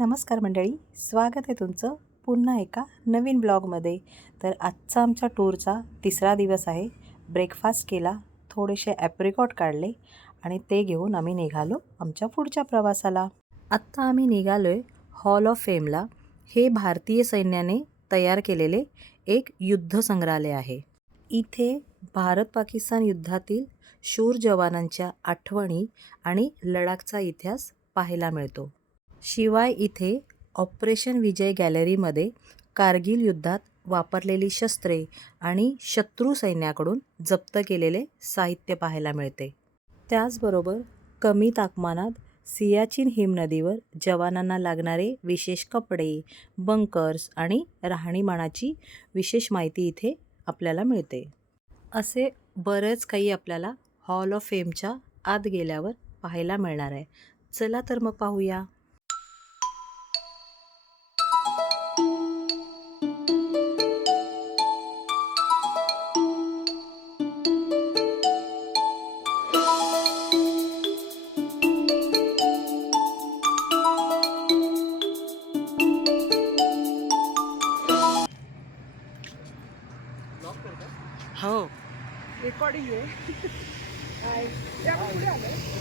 नमस्कार मंडळी, स्वागत आहे तुमचं पुन्हा एका नवीन ब्लॉगमध्ये. तर आजचा आमच्या टूरचा तिसरा दिवस आहे. ब्रेकफास्ट केला, थोडेसे ॲप्रिकॉट काढले आणि ते घेऊन आम्ही निघालो आमच्या पुढच्या प्रवासाला. आत्ता आम्ही निघालो आहे हॉल ऑफ फेमला. हे भारतीय सैन्याने तयार केलेले एक युद्ध संग्रहालय आहे. इथे भारत पाकिस्तान युद्धातील शूर जवानांच्या आठवणी आणि लडाखचा इतिहास पाहायला मिळतो. शिवाय इथे ऑपरेशन विजय गॅलरीमध्ये कारगिल युद्धात वापरलेली शस्त्रे आणि शत्रू सैन्याकडून जप्त केलेले साहित्य पाहायला मिळते. त्याचबरोबर कमी तापमानात सियाचीन हिमनदीवर जवानांना लागणारे विशेष कपडे, बंकर्स आणि राहणीमानाची विशेष माहिती इथे आपल्याला मिळते. असे बरेच काही आपल्याला हॉल ऑफ फेमच्या आत गेल्यावर पाहायला मिळणार आहे. चला तर मग पाहूया. हो, रेकॉर्डिंग आहे.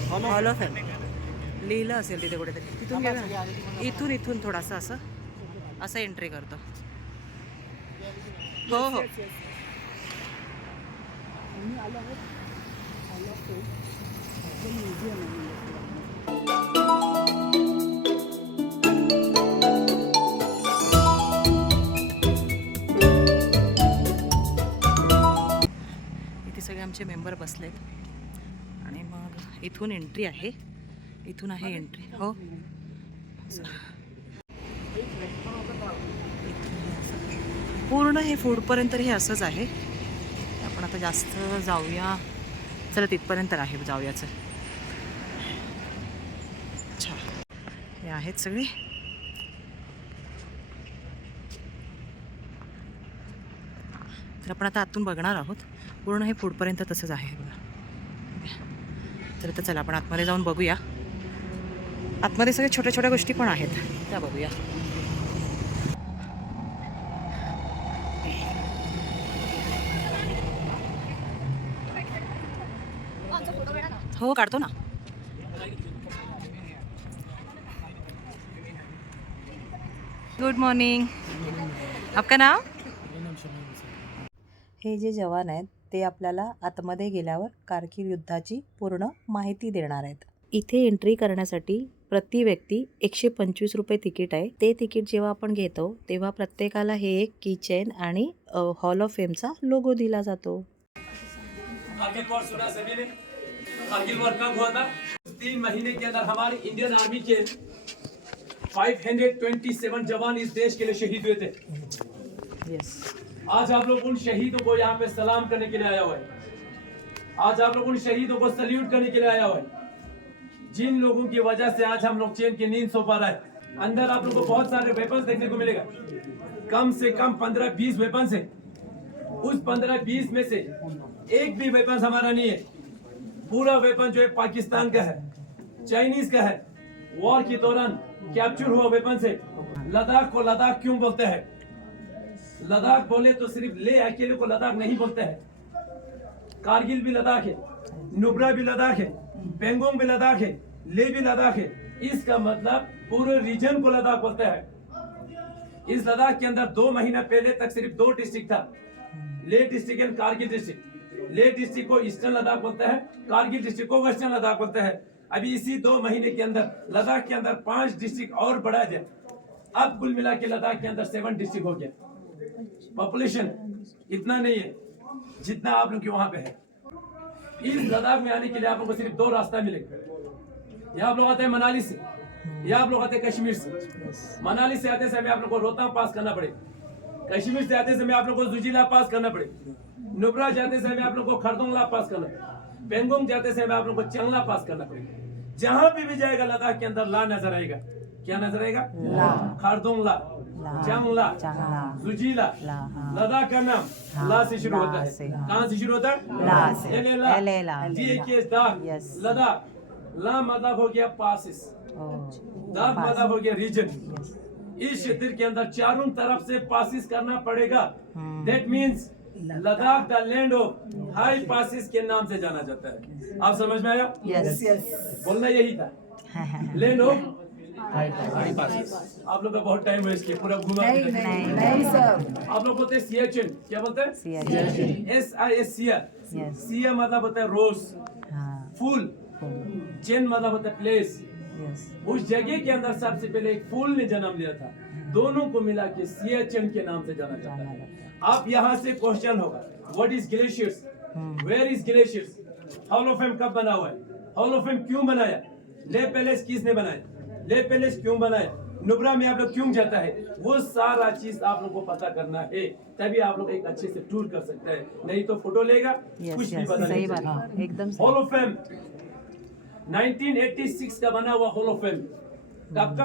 हॉल ऑफ फेम लिहिलं असेल तिथे कुठेतरी. तिथून गेलं ना, इथून थोडासा असं एंट्री करतो. हो हो, आम्ही आलो आहोत हॉल ऑफ फेम. म्युझियम आहे. इथे सगळे आमचे मेंबर बसलेत आणि मग इथून एंट्री आहे. इथून आहे एंट्री. हो, पूर्ण हे फूडपर्यंत हे असंच आहे. आपण आता जास्त जाऊया. चला तिथपर्यंत आहे, जाऊयाचं. अच्छा, हे आहेत सगळे. तर आपण आता आतून बघणार आहोत. पूर्ण हे फूडपर्यंत तसंच आहे बघा. तर आता चला आपण आतमध्ये जाऊन बघूया. आतमध्ये सगळ्या छोट्या छोट्या गोष्टी पण आहेत, त्या बघूया. हो, काढतो ना. Good morning. आपका नाम? हे जे जवान आहेत ते आपल्याला आतमध्ये गेल्यावर कारगिल युद्धाची पूर्ण माहिती देणार आहेत. इथे एंट्री करण्यासाठी प्रति व्यक्ती 125 रुपये तिकीट आहे. ते तिकीट जेव्हा आपण घेतो तेव्हा प्रत्येकाला हे एक की चेन आणि हॉल ऑफ फेमचा लोगो दिला जातो. कारगिल वॉर कब हुआ था? 3 महीने के अंदर हमारे इंडियन आर्मी के 527 जवान इस देश के लिए शहीद हुए थे. यस, आज आप लोग उन शहीदों को यहाँ पे सलाम करने के लिए आया हुआ है. आज आप लोग उन शहीदों को सल्यूट करने के लिए आया हुआ है, जिन लोगों की वजह से आज हम लोग चैन की नींद सो पा रहे हैं. अंदर आप लोग को बहुत सारे वेपन्स देखने को मिलेगा. कम से कम 15-20 वेपन्स है. उस 15-20 में से एक भी वेपन्स हमारा नहीं है. पूरा वेपन जो है पाकिस्तान का है, चाइनीज का है. वॉर के दौरान कैप्चर हुआ वेपन से. लद्दाख को लद्दाख क्यों बोलते हैं? लद्दाख बोले तो सिर्फ ले अकेले को लद्दाख नहीं बोलते हैं. कारगिल भी लद्दाख है, नुब्रा भी लद्दाख है, पेंगोंग भी लद्दाख है, ले भी लद्दाख है. इसका मतलब पूरे रीजन को लद्दाख बोलते हैं. इस लद्दाख के अंदर 2 महीना पहले तक सिर्फ 2 डिस्ट्रिक्ट था, ले डिस्ट्रिक्ट एंड कारगिल डिस्ट्रिक्ट. ले डिस्ट्रिक्ट को ईस्टर्न लद्दाख बोलते हैं, कारगिल डिस्ट्रिक्ट को वेस्टर्न लद्दाख बोलते हैं. अभी इसी 2 महीने के अंदर लद्दाख के अंदर 5 डिस्ट्रिक्ट और बढ़ा दिया. अब कुल मिला के लद्दाख के अंदर 7 डिस्ट्रिक्ट हो गया. पॉपुलेशन इतना नहीं है जितना आप लोग के वहां पे है. इस लद्दाख में आने के लिए आप लोग को सिर्फ 2 रास्ता मिलेगा. यहाँ आप लोग आते हैं मनाली से, या आप लोग आते हैं कश्मीर से. मनाली से आते समय आप लोग को रोहतांग पास करना पड़ेगा. कश्मीर से आते समय आप लोग को जुजिला पास करना पड़ेगा. नुब्रा जाते समय आप लोग को खरदोंगला पास करना पड़ेगा. पेंगोंग जाते समय आप लोग को चंगला पास करना पड़ेगा. जहां भी जाएगा लद्दाख के अंदर ला नजर आएगा. क्या नजर आएगा? खरदोंगला, जंगला, जुजीला. लद्दाख का नाम ला से शुरू होता है. कहाँ से शुरू होता है? ला से. लद्दाख. ला मतलब हो गया पासिस. दाग मतलब हो गया रीजन। इस क्षेत्र के अंदर चारों तरफ से पासिस करना पड़ेगा। That means Ladakh the land of high passes के नाम से जाना जाता है। आप समझ में आया? यस। बोलना यही था, लैंड ऑफ हाई पासिस। आप लोग का बहुत टाइम वेस्ट किया, पूरा घुमा नहीं सर, आप लोग बोलते हैं सियाचिन, क्या बोलते हैं? सियाचिन। SIA सिया। Yes. सिया मतलब होता है रोज, हाँ, फूल। चेन मतलब होता है प्लेस। यस। उस जगह के अंदर सबसे पहले एक फूल ने जन्म लिया था, दोनों को मिला के सियाचिन के नाम से जाना जाता है। आप यहाँ से क्वेश्चन होगा, what is glaciers, where is glaciers, hall of fame कब बना हुआ है, हॉल ऑफ फेम क्यों बनाया, ले पैलेस किसने बनाया, ले पैलेस क्यों बनाया, नुब्रा में आप लोग क्यों जाता है, वो सारा चीज आप लोग को पता करना है, तभी आप लोग एक अच्छे से टूर कर सकते हैं। नहीं तो फोटो लेगा, कुछ भी पता सही नहीं बात चलेगा। है, एकदम हॉल सही। ऑफ फेम 1986 का बना हुआ हॉल ऑफ फेम। कब का?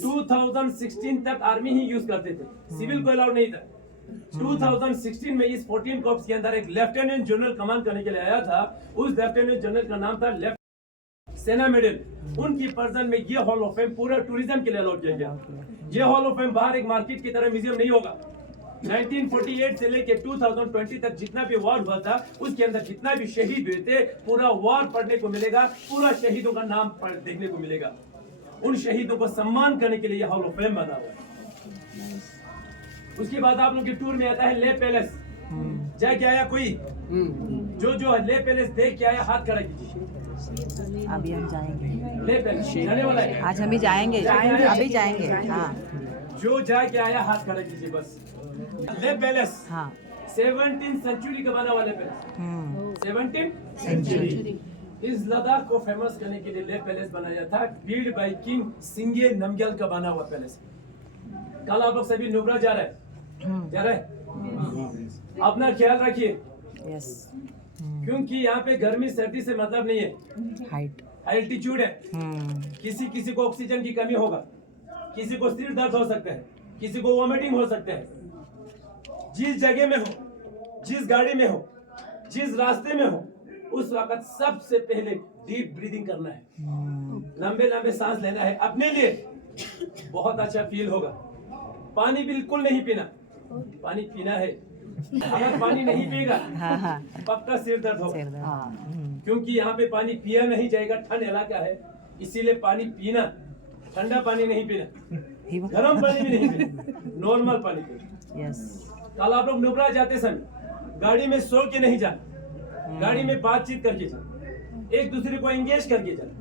2016 तक आर्मी ही यूज करते थे, सिविल को अलाउड नहीं था। 2016 में इस 14 कॉर्प्स के अंदर एक लेफ्टिनेंट जनरल कमांड करने के लिए आया था। उस लेफ्टिनेंट जनरल का नाम था लेफ्ट सेना मेडल। उनकी पर्सन में ये हॉल ऑफ फेम पूरा टूरिज्म के लिए अलाउड किया गया। ये हॉल ऑफ फेम बाहर एक मार्केट की तरह म्यूजियम नहीं होगा। 1948 से लेके 2020 तक जितना भी वॉर हुआ था, उसके अंदर जितना भी शहीद हुए थे, पूरा वॉर पढ़ने को मिलेगा, पूरा शहीदों का नाम देखने को मिलेगा। उन शहीदों को सम्मान करने के लिए यह हॉल ऑफ फेम बना हुआ है। उसके बाद आप लोग के टूर में आता है ले पैलेस। जाके आया कोई? जो ले पैलेस देख के आया हाथ खड़ा कीजिए। अभी हम जाएंगे, ले पैलेस जाने वाला है। आज हम ही जाएंगे, अभी जाएंगे। हाँ जो जाके आया हाथ खड़ा कीजिए बस। ले पैलेस हाँ 17th सेंचुरी का बना वाला पैलेस। 17th century. इस लद्दाख को फेमस करने के लिए ले पैलेस बनाया था। बिल्ड बाय किंग सिंगे नमग्याल का बना हुआ पैलेस। कल आप लोग सभी नुब्रा जा रहे हैं, जा रहे हैं, अपना ख्याल रखिए, यस। क्योंकि यहाँ पे गर्मी सर्दी से मतलब नहीं है, हाइट। एल्टीट्यूड है। किसी को ऑक्सीजन की कमी होगा, किसी को सिर दर्द हो सकता है, किसी को वॉमिटिंग हो सकता है। जिस जगह में हो, जिस गाड़ी में हो, जिस रास्ते में हो, उस वक्त सबसे पहले डीप ब्रीदिंग करना है, लंबे लंबे सांस लेना है। अपने लिए बहुत अच्छा फील होगा। पानी बिल्कुल नहीं पीना, पानी पीना है। अगर पानी नहीं पिएगा हाँ पक्का सिर दर्द होगा, सिर दर्द। क्योंकि यहाँ पे पानी पिया नहीं जाएगा, ठंड इलाका है, इसीलिए पानी पीना, ठंडा पानी नहीं पीना, गर्म पानी भी नहीं पीना, नॉर्मल पानी पीना। यस। कल आप लोग नुब्रा जाते समय गाड़ी में सो के नहीं जाना, गाड़ी में बातचीत करके जाना, एक दूसरे को एंगेज करके जाना,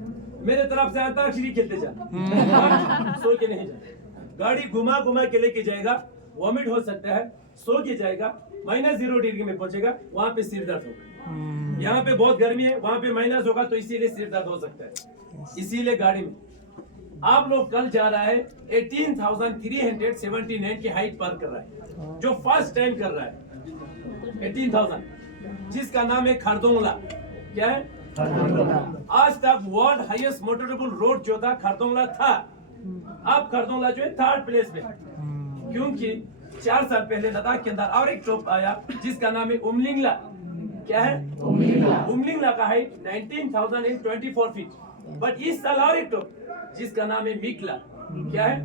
मेरे तरफ से अंताक्षरी खेलते जाना, सो के नहीं जाना। गाड़ी घुमा घुमा के लेके जाएगा, वॉमिट हो सकता है, सो के जाएगा, -0 डिग्री में पहुंचेगा, वहां पे सिर दर्द होगा। यहाँ पे बहुत गर्मी है, वहां पे माइनस होगा, तो इसीलिए सिर दर्द हो सकता है। इसीलिए गाड़ी में आप लोग कल जा रहा है 18,379 की हाइट पार कर रहा है, जो फर्स्ट टाइम कर रहा है 18,000, जिसका नाम है खारदोंगला। क्या है? आज तक वर्ल्ड हाईएस्ट मोटरेबल रोड जो था खारदोंगला था। अब खारदोंगला जो है 3rd प्लेस पे, क्योंकि 4 साल पहले लद्दाख के अंदर और एक टॉप आया जिसका नाम है उमलिंगला। क्या है? उमलिंगला का हाइट 19,024 फीट। बट इस साल और एक टॉप जिसका नाम है मिकला। क्या है?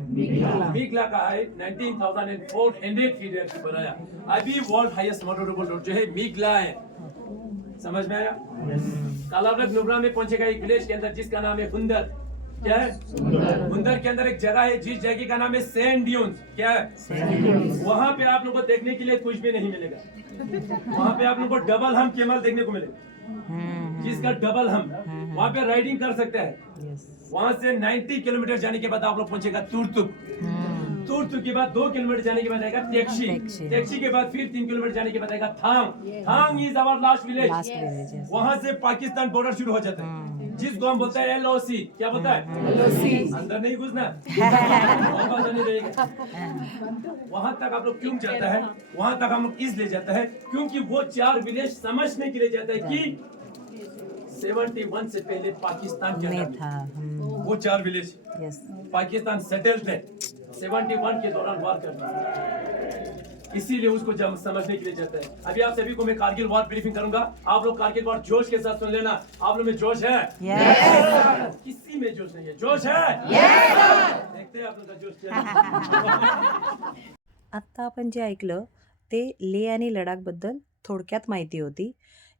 मिकला का हाइट 19,400 फीट बनाया। अभी वर्ल्ड हाईएस्ट मोटरेबल रोड जो है मिकला है। समझ में आया? कल आप लोग नुब्रा में पहुंचेगा एक विलेज के अंदर जिसका नाम है हुंदर। क्या है? हुंदर के अंदर एक जगह है जिस जगह का नाम है सैंड ड्यून्स। क्या है? वहां पे आप लोगों को देखने के लिए कुछ भी नहीं मिलेगा। वहां पे आप लोगों को डबल हम कैमल देखने को मिलेगा, जिसका डबल हम, वहां पे राइडिंग कर सकते हैं। वहां से 90 किलोमीटर जाने के बाद आप लोग पहुंचेगा तुर्तुक। तुर्तुक के बाद 2 किलोमीटर जाने के बाद आएगा तेक्शी। तेक्शी के बाद फिर 3 किलोमीटर जाने के बाद आएगा थांग। थांग इज आवर लास्ट विलेज। वहां से पाकिस्तान बॉर्डर शुरू हो जाता है, जिसको हम बोलते हैं LOC। क्या बोलता है? LOC। अंदर नहीं घुसना, नहीं रहेगा। वहां तक आप लोग क्यों जाता है? वहां तक हम लोग इसलिए जाता है क्योंकि वो 4 विलेज समझने के लिए जाता है कि 71 से पहले पाकिस्तान क्या था। वो 4 विलेज पाकिस्तान सेटल थे 71 के दौरान वार करना। इसीलिए उसको समझने के लिए चाहते हैं। अभी आप सभी को मैं कारगिल वॉर ब्रीफिंग करूंगा, आप लोग कारगिल वॉर जोश के साथ सुन लेना। आप लोग में जोश है? किसी में जोश नहीं है? जोश है? देखते हैं आप लोग का जोश क्या है। आत्ता आपण जे ऐकलं ते ले आणि लडाखबद्दल थोडक्यात माहिती होती.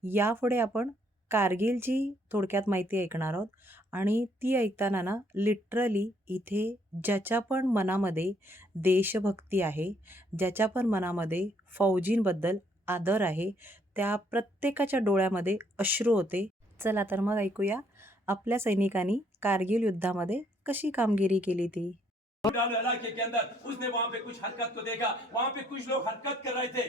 यापुढे आपण कारगिलची थोडक्यात माहिती ऐकणार आहोत आणि ती ऐकताना ना लिटरली इथे ज्याच्या पण मनामध्ये देशभक्ती आहे, ज्याच्या पण मनामध्ये फौजींबद्दल आदर आहे, त्या प्रत्येकाच्या डोळ्यामध्ये अश्रू होते. चला तर मग ऐकूया आपल्या सैनिकांनी कारगिल युद्धामध्ये कशी कामगिरी केली ती. डालो इलाके के अंदर उसने वहां पे कुछ हरकत को देखा, वहां पे कुछ लोग हरकत कर रहे थे।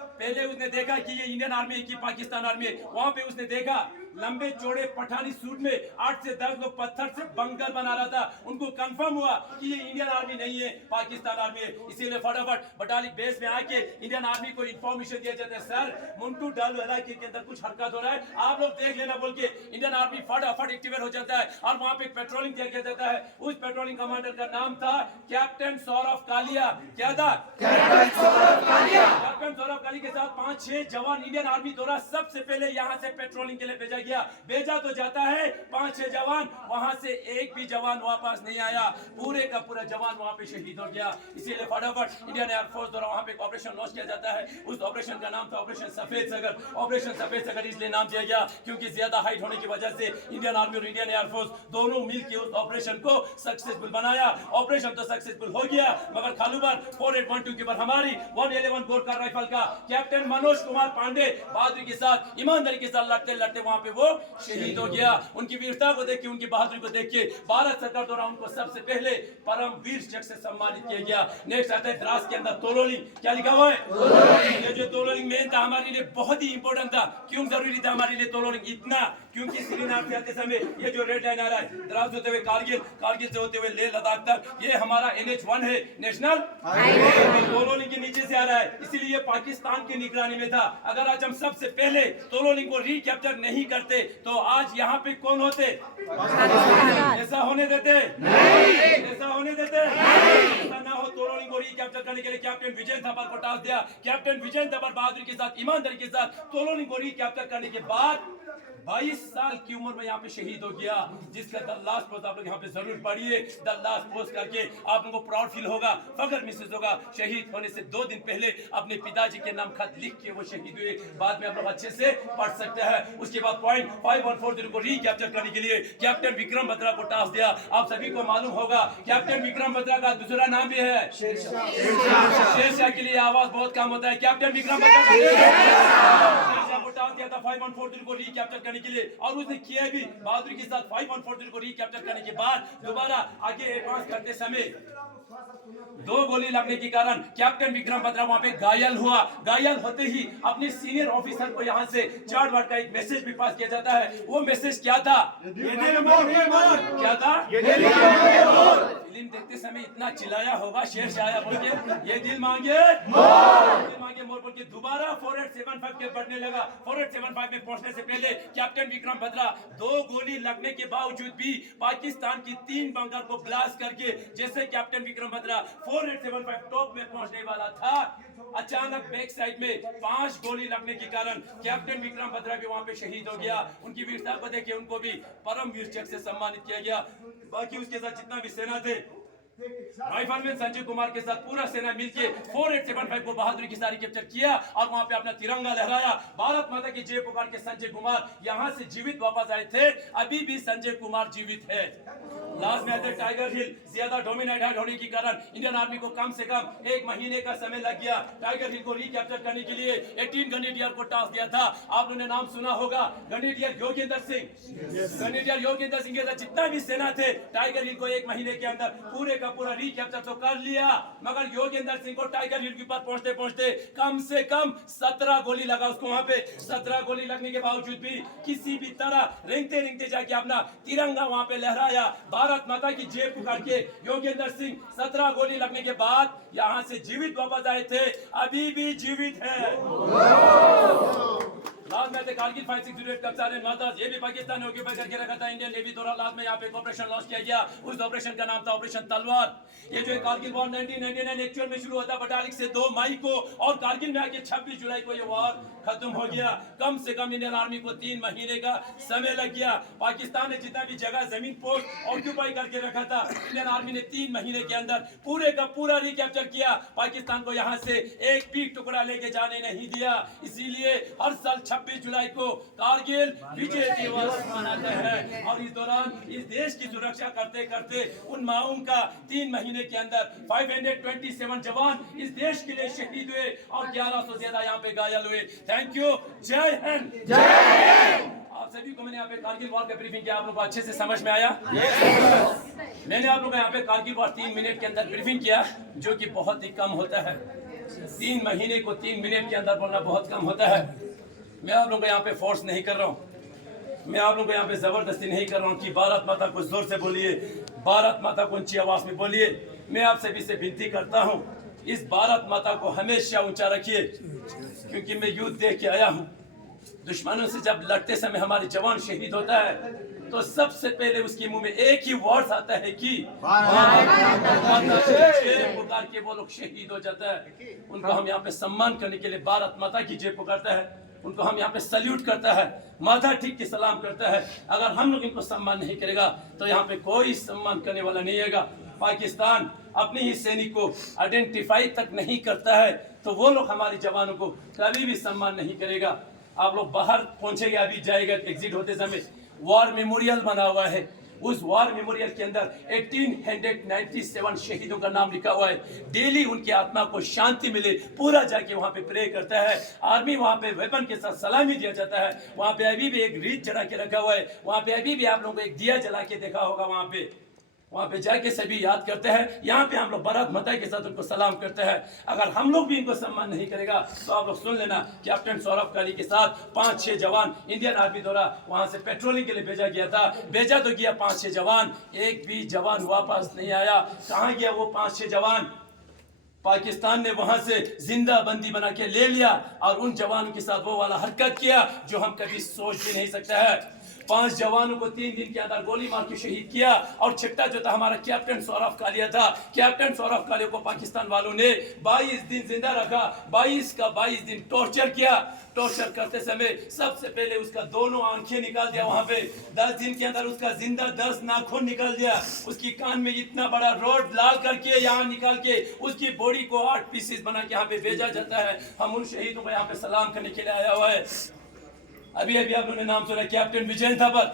पहले उसने देखा कि ये इंडियन आर्मी है कि पाकिस्तान आर्मी है। वहां पे उसने देखा लंबे चौड़े पठानी सूट में 8 से 10 लोग पत्थर से बंकर बना रहा था। उनको कंफर्म हुआ कि ये इंडियन आर्मी नहीं है, पाकिस्तान आर्मी है। इसीलिए फटाफट बटालिक बेस में आके इंडियन आर्मी को इंफॉर्मेशन दिया जाता है, सर मुंटू डालो इलाके के अंदर कुछ हरकत हो रहा है, आप लोग देख लेना बोल के इंडियन आर्मी फटाफट एक्टिवेट हो जाता है और वहां पे पेट्रोलिंग किया जाता है। उस पेट्रोलिंग कमांडर का नाम था कैप्टन सौरभ कालिया। क्या था? कैप्टन सौरभ कालिया। कैप्टन सौरभ कालिया के साथ 5-6 जवान इंडियन आर्मी द्वारा सबसे पहले यहां से पेट्रोलिंग के लिए भेजा तो जाता है 5-6 जवान, वहां से एक भी जवान वापस नहीं आया। पूरे का पूरा जवान वहां पे शहीद हो गया। इसीलिए फटाफट इंडियन एयरफोर्स द्वारा वहां पे एक ऑपरेशन लॉन्च किया जाता है। उस ऑपरेशन का नाम था ऑपरेशन सफेद सागर। ऑपरेशन सफेद सागर इसलिए नाम दिया गया क्योंकि ज्यादा हाइट होने की वजह से इंडियन आर्मी और इंडियन एयरफोर्स दोनों मिलकर उस ऑपरेशन को सक्सेसफुल बनाया। ऑपरेशन तो सक्सेसफुल हो गया मगर खालूबर 4812 के ऊपर हमारी 111 गोरखा राइफल का कैप्टन मनोज कुमार पांडे बहादुरी के साथ, ईमानदारी के साथ लड़ते लड़ते वहां पे वो शहीद हो गया। उनकी वीरता को देख के, उनकी बहादुरी को देख के भारत सरकार द्वारा उनको सबसे पहले परम वीर चक्र से सम्मानित किया गया। नेक्स्ट आता है द्रास के अंदर तोलोलिंग। क्या लिखा हुआ है? ये जो तोलोलिंग मेन था हमारे लिए बहुत ही इंपॉर्टेंट था। क्यों जरूरी था हमारे लिए तोलोलिंग? इतना क्योंकि श्रीनगर से आते समय ये जो रेड लाइन आ रहा है द्रास होते हुए कारगिल, कारगिल से होते हुए लेह लद्दाख तक, ये हमारा NH1 है, नेशनल हाईवे। तोलोलिंग के नीचे से आ रहा है, इसीलिए ये पाकिस्तान की निगरानी में था। अगर आज हम सबसे पहले तोलोलिंग को रिकैप्चर नहीं करते तो आज यहाँ पे कौन होते? ऐसा होने देते नहीं, ऐसा होने देते नहीं। ऐसा ना हो। तोलोलिंग को रिकैप्चर करने के लिए कैप्टन विजय थापर को टास्क दिया। कैप्टन विजय थापर बहादुरी के साथ, ईमानदारी के साथ तोलोलिंग को रिकैप्चर करने के बाद 22 साल की उम्र में यहाँ पे शहीद हो गया। जिसका द लास्ट पोस्ट आप लोग यहाँ पे जरूर पढ़िए। द लास्ट पोस्ट करके आप लोगों को प्राउड फील होगा, फख्र महसूस होगा। शहीद होने से 2 दिन पहले अपने पिताजी के नाम खत लिख के वो शहीद हुए। बाद में आप लोग अच्छे से पढ़ सकते हैं। उसके बाद पॉइंट 5140 को रिकैप्चर करने के लिए कैप्टन विक्रम बत्रा को टास्क दिया। आप सभी को मालूम होगा कैप्टन विक्रम बत्रा का दूसरा नाम भी है शेरशाह। के लिए आवाज बहुत कम होता है। कैप्टन विक्रम बत्रा को टास्क दिया था 5140 को रिकैप्चर करने के लिए और उसने किया भी बहादुरी के साथ। 5140 को रिकैप्चर करने के बाद दोबारा आगे एडवांस करते समय 2 गोली लगने के कारण कैप्टन विक्रम बत्रा वहां पे घायल हुआ। घायल होते ही अपने सीनियर ऑफिसर को यहाँ से चार्ट वर्ड का एक मैसेज भी पास किया जाता है। वो मैसेज क्या था? क्या था? फिल्म देखते समय इतना चिल्लाया होगा शेरशाह बोल के, ये दिल मांगे मोर बोल के दोबारा 4875 के बढ़ने लगा। 4875 में पहुंचने से पहले कैप्टन विक्रम बत्रा 2 गोली लगने के बावजूद भी पाकिस्तान की 3 बंकर को ब्लास्ट करके जैसे कैप्टन विक्रम बत्रा 4875 टॉप में पहुंचने वाला था, अचानक बैक साइड में 5 गोली लगने के कारण कैप्टन विक्रम बत्रा भी वहां पे शहीद हो गया। उनकी वीरता को देख के उनको भी परम वीर चक्र से सम्मानित किया गया। बाकी उसके साथ जितना भी सेना थे, राइफलमैन संजय कुमार के साथ पूरा सेना मिलके 4875 को बहादुरी के साथ कैप्चर किया और वहां पे अपना तिरंगा लहराया। भारत माता की जय पुकार के संजय कुमार यहां से जीवित वापस आए थे। अभी भी संजय कुमार जीवित है। लास्ट में आते टाइगर हिल ज्यादा डोमिनेटेड होने के कारण इंडियन आर्मी को कम से कम 1 महीने का समय लग गया। टाइगर हिल को रिकैप्चर करने के लिए 18 ग्रेनेडियर को टास्क दिया था। आप लोगों ने नाम सुना होगा ग्रेनेडियर योगेंद्र सिंह। ग्रेनेडियर योगेंद्र सिंह के साथ जितना भी सेना थे टाइगर हिल को 1 महीने के अंदर पूरे का पूरा रिकैप्चर तो कर लिया, मगर योगेंद्र सिंह को टाइगर हिल के ऊपर पहुंचते पहुंचते कम से कम 17 गोली लगा उसको। वहां पे 17 गोली लगने के बावजूद भी किसी भी तरह रेंगते रेंगते जाके अपना तिरंगा वहां पे लहराया। भारत माता की जय पुकार के योगेंद्र सिंह 17 गोली लगने के बाद यहां से जीवित वापस आए थे, अभी भी जीवित है। लास्ट में थे कारगिल 5608 कब्जा ने माताज, ये भी पाकिस्तान ने ऑक्यूपाई करके रखा था। इंडियन नेवी द्वारा लास्ट में यहाँ पे ऑपरेशन लॉन्च किया गया। उस ऑपरेशन का नाम था ऑपरेशन तलवार। ये जो कारगिल वॉर 1999 एक्चुअल में शुरू होता बटालिक से 2 मई को, और कारगिल में आके 26 जुलाई को ये वॉर खत्म हो गया। कम से कम इंडियन आर्मी को 3 महीने का समय लग गया। पाकिस्तान ने जितना भी जगह जमीन पोस्ट ऑक्यूपाई करके रखा था, इंडियन आर्मी ने 3 महीने के अंदर पूरे का पूरा रिकैप्चर किया। पाकिस्तान को यहाँ से एक भी टुकड़ा लेके जाने नहीं दिया। इसीलिए हर साल 26 जुलाई को कारगिल विजय दिवस मनाते हैं। और इस दौरान इस देश की सुरक्षा करते करते उन माओं का 3 महीने के अंदर 527 जवान इस देश के लिए शहीद हुए और 1100 से ज्यादा यहाँ पे घायल हुए। Thank you. जय हिंद। आप सभी को मैंने यहाँ पे कारगिल वॉर का ब्रीफिंग किया। आप लोगों को अच्छे से समझ में आया? मैंने आप लोगों को यहाँ पे कारगिल वॉर 3 मिनट के अंदर ब्रीफिंग किया, जो कि बहुत ही कम होता है। 3 महीने को 3 मिनट के अंदर बोलना बहुत कम होता है। मैं आप लोगों को यहाँ पे फोर्स नहीं कर रहा हूँ, मैं आप लोगों को यहाँ पे जबरदस्ती नहीं कर रहा हूँ कि भारत माता को जोर से बोलिए, भारत माता को ऊंची आवाज में बोलिए। मैं आप सभी से विनती करता हूँ, इस भारत माता को हमेशा ऊंचा रखिए, क्योंकि मैं युद्ध देख के आया हूँ। दुश्मनों से जब लड़ते समय हमारे जवान शहीद होता है, तो सबसे पहले उसके मुंह में एक ही वर्ड आता है कि पुकार के वो लोग शहीद हो जाता है। उनको हम यहाँ पे सम्मान करने के लिए भारत माता की जय पुकारता है, उनको हम यहाँ पे सल्यूट करता है, माथा ठीक के सलाम करता है। अगर हम लोग इनको सम्मान नहीं करेगा तो यहाँ पे कोई सम्मान करने वाला नहीं है। पाकिस्तान अपने ही सैनिक को आइडेंटिफाई तक नहीं करता है, तो वो लोग हमारे जवानों को कभी भी सम्मान नहीं करेगा। आप लोग बाहर पहुंचेंगे, अभी जाएगा एग्जिट होते समय वॉर मेमोरियल बना हुआ है। उस वॉर मेमोरियल के अंदर 1897 शहीदों का नाम लिखा हुआ है। डेली उनकी आत्मा को शांति मिले, पूरा जाके वहां पे प्रे करता है। आर्मी वहां पे वेपन के साथ सलामी दिया जाता है। वहां पे अभी भी एक रीत जला के रखा हुआ है। वहां पे अभी भी आप लोगों को एक दिया जला के देखा होगा। वहां पे जाके सभी याद करते हैं। यहाँ पे हम लोग भारत माता के साथ उनको सलाम करते हैं। अगर हम लोग भी इनको सम्मान नहीं करेगा तो आप लोग सुन लेना, कैप्टन सौरभ काली के साथ 5-6 जवान इंडियन आर्मी द्वारा वहां से पेट्रोलिंग के लिए भेजा गया था। भेजा तो गया 5-6 जवान, एक भी जवान वापस नहीं आया। कहाँ गया वो 5-6 जवान? पाकिस्तान ने वहां से जिंदा बंदी बना के ले लिया और उन जवानों के साथ वो वाला हरकत किया जो हम कभी सोच भी नहीं सकते हैं। 5 जवानों को 3 दिन के अंदर गोली मार के शहीद किया। और छठा जो था हमारा कैप्टन सौरभ कालिया था। कैप्टन सौरभ कालिया को पाकिस्तान वालों ने 22 दिन जिंदा रखा, 22 दिन टॉर्चर किया। टॉर्चर करते समय सबसे पहले उसका दोनों आंखें निकाल दिया। वहां पे 10 दिन के अंदर उसका जिंदा 10 नाखून निकाल दिया। उसकी कान में इतना बड़ा रोड लाल करके यहाँ निकाल के उसकी बॉडी को 8 पीसेस बना के यहाँ पे भेजा जाता है। हम उन शहीदों को यहाँ पे सलाम करने के लिए आया हुआ है। अभी आप लोगों ने नाम सुना कैप्टन विजय थापर,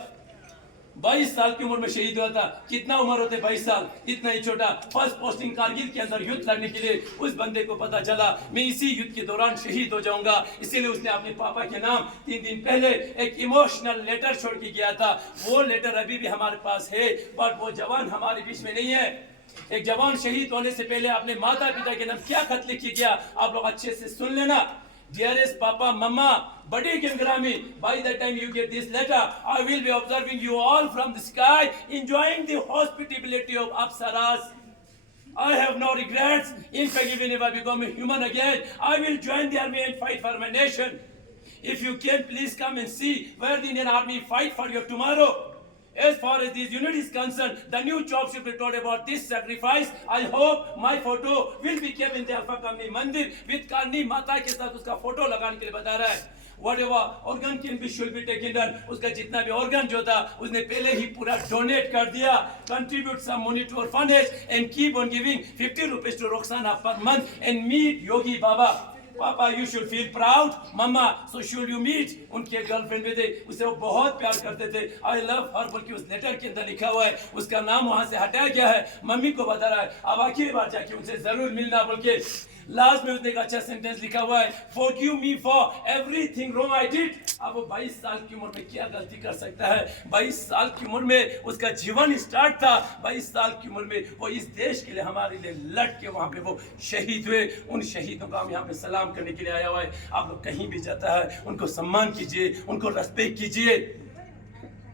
22 साल की उम्र में शहीद हुआ था। कितना उम्र होते 22 साल, इतना ही छोटा। फर्स्ट पोस्टिंग कारगिल के अंदर युद्ध लड़ने के लिए उस बंदे को पता चला मैं इसी युद्ध के दौरान शहीद हो जाऊंगा। इसीलिए उसने अपने पापा के नाम 3 दिन पहले एक इमोशनल लेटर छोड़ के गया था। वो लेटर अभी भी हमारे पास है, बट वो जवान हमारे बीच में नहीं है। एक जवान शहीद होने से पहले अपने माता पिता के नाम क्या खत लिख के गया, आप लोग अच्छे से सुन लेना। Dearest Papa, Mama, Badi Gangrami, by the time you get this letter, I will be observing you all from the sky, enjoying the hospitality of Apsaras. I have no regrets. In fact, even if I become a human again, I will join the army and fight for my nation. If you can, please come and see where the Indian army fight for your tomorrow. As far as this unit is concerned, the new job should be taught about this sacrifice. I hope my photo will be kept in the Alpha Kamni Mandir with Karni Mata के साथ उसका photo लगाने के लिए बता रहा है। Whatever organ can be should be taken done. उसका जितना भी organ जो था उसने पहले ही पूरा donate कर दिया। Contribute some money to orphanage and keep on giving 50 rupees to Roxana per month and meet Yogi Baba. Papa you should feel proud, mama so should you meet. उनके गर्लफ्रेंड भी थे, उसे वो बहुत प्यार करते थे। आई लव हर बोल के उस लेटर के अंदर लिखा हुआ है। उसका नाम वहां से हटाया गया है। मम्मी को बता रहा है अब आखिरी बार जाके उनसे जरूर मिलना बोल के। लास्ट में उसने एक अच्छा सेंटेंस लिखा हुआ है, forgive me for everything wrong I did. अब वो 22 साल की उम्र में क्या गलती कर सकता है? 22 साल की उम्र में उसका जीवन स्टार्ट था। 22 साल की उम्र में वो इस देश के लिए हमारे लिए लड़ के वहां पे वो शहीद हुए। उन शहीदों का हम यहाँ पे सलाम करने के लिए आया हुआ है। आप लोग कहीं भी जाता है उनको सम्मान कीजिए, उनको रेस्पेक्ट कीजिए।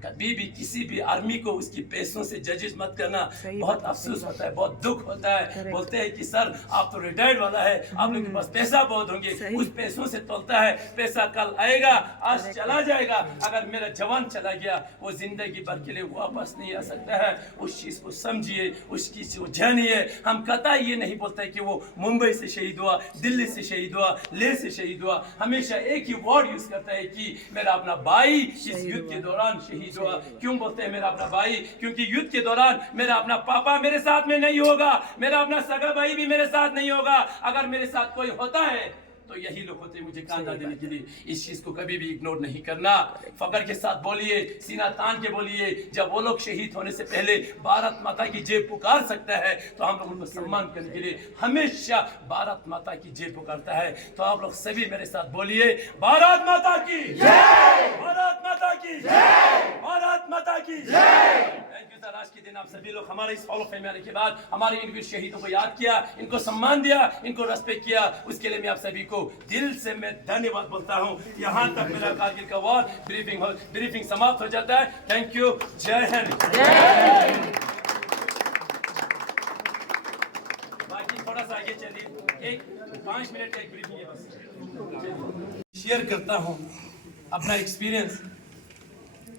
कभी भी किसी भी आर्मी को उसकी पैसों से जजेस मत करना। सही बहुत बात, अफसोस सही होता है, बहुत दुख होता है। Correct. बोलते हैं कि सर आप तो रिटायर्ड वाला है, आप लोगों के पास पैसा बहुत होंगे, सही। उस पैसों से तोलता है। पैसा कल आएगा, आज Correct. चला जाएगा। अगर मेरा जवान चला गया, वो जिंदगी भर के लिए वापस नहीं आ सकता है। उस चीज को समझिए, उस चीज को जानिए। हम कतई ये नहीं बोलते कि वो मुंबई से शहीद हुआ, दिल्ली से शहीद हुआ, लेह से शहीद हुआ। हमेशा एक ही वर्ड यूज करता है कि मेरा अपना भाई इस शहीद युद्ध के हुआ। दौरान शहीद हुआ। क्यों बोलते हैं मेरा अपना भाई? क्योंकि युद्ध के दौरान मेरा अपना पापा मेरे साथ में नहीं होगा, मेरा अपना सगा भाई भी मेरे साथ नहीं होगा। अगर मेरे साथ कोई होता है तो यही लोग होते हैं मुझे कांधा देने के लिए। इस चीज को कभी भी इग्नोर नहीं करना। फकर के साथ बोलिए, सीना तान के बोलिए। जब वो लोग शहीद होने से पहले भारत माता की जय पुकार सकता है, तो हम लोग उनको सम्मान करने के लिए हमेशा भारत माता की जय पुकारता है। तो आप लोग सभी मेरे साथ बोलिए, भारत माता की जय, भारत माता की जय, भारत माता की जय। Thank you sir. आज के दिन आप सभी लोग हमारे इस हॉल ऑफ फेम आने के बाद हमारे इन वीर शहीदों को याद किया, इनको सम्मान दिया, इनको रेस्पेक्ट किया। उसके लिए मैं आप सभी को दिल से मैं धन्यवाद बोलता हूं। यहां तक मेरा कारगिल का वार ब्रीफिंग समाप्त हो जाता है। Thank you. जय हिंद। बाकी थोड़ा सा आगे चलिए, एक 5 मिनट का एक ब्रीफिंग है बस। शेयर करता हूं अपना एक्सपीरियंस।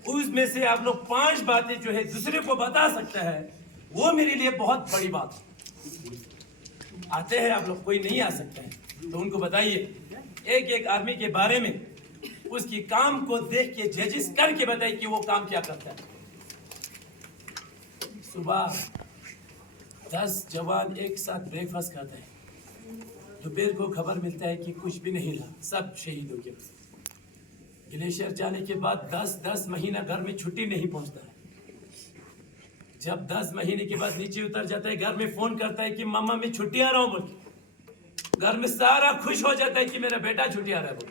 उसमें से आप लोग 5 बातें जो है दूसरे को बता सकते हैं, वो मेरे लिए बहुत बड़ी बात है। आते हैं आप लोग, कोई नहीं आ सकता है तो उनको बताइए। एक एक आर्मी के बारे में उसकी काम को देख के जजेस करके बताइए कि वो काम क्या करता है। सुबह 10 जवान एक साथ ब्रेकफास्ट करते हैं, दोपहर को खबर मिलता है कि कुछ भी नहीं रहा, सब शहीद हो गए। ग्लेशियर जाने के बाद 10 महीना घर में छुट्टी नहीं पहुंचता है। जब 10 महीने के बाद नीचे उतर जाता है, घर में फोन करता है कि मामा मैं छुट्टी आ रहा हूं बोल। घर में सारा खुश हो जाता है कि मेरा बेटा छुट्टी आ रहा है बोल।